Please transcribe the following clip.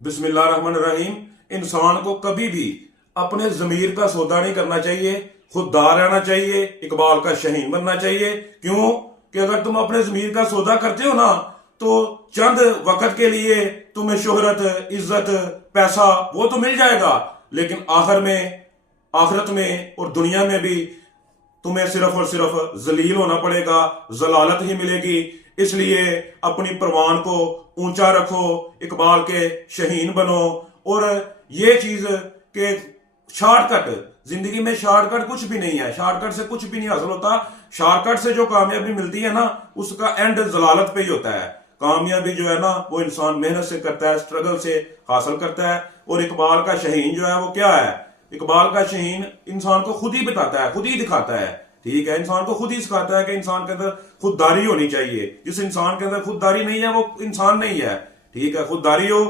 बिस्मिल्लाहिर्रहमानिर्रहीम। इंसान को कभी भी अपने जमीर का सौदा नहीं करना चाहिए, खुददार रहना चाहिए, इकबाल का शहीन बनना चाहिए। क्यों कि अगर तुम अपने जमीर का सौदा करते हो ना तो चंद वक्त के लिए तुम्हें शोहरत, इज्जत, पैसा वो तो मिल जाएगा, लेकिन आखिरत में और दुनिया में भी तुम्हें सिर्फ और सिर्फ जलील होना पड़ेगा, जलालत ही मिलेगी। इसलिए अपनी परवान को ऊंचा रखो, इकबाल के शहीन बनो। और ये चीज के शॉर्टकट, जिंदगी में शॉर्टकट कुछ भी नहीं है, शॉर्टकट से कुछ भी नहीं हासिल होता। शॉर्टकट से जो कामयाबी मिलती है ना उसका एंड जलालत पे ही होता है। कामयाबी जो है ना वो इंसान मेहनत से करता है, स्ट्रगल से हासिल करता है। और इकबाल का शहीन जो है वो क्या है? इकबाल का शहीन इंसान को खुद ही बताता है, खुद ही दिखाता है। ठीक है, इंसान को खुद ही सिखाता है कि इंसान के अंदर खुददारी होनी चाहिए। जिस इंसान के अंदर खुददारी नहीं है वो इंसान नहीं है। ठीक है, खुददारी हो।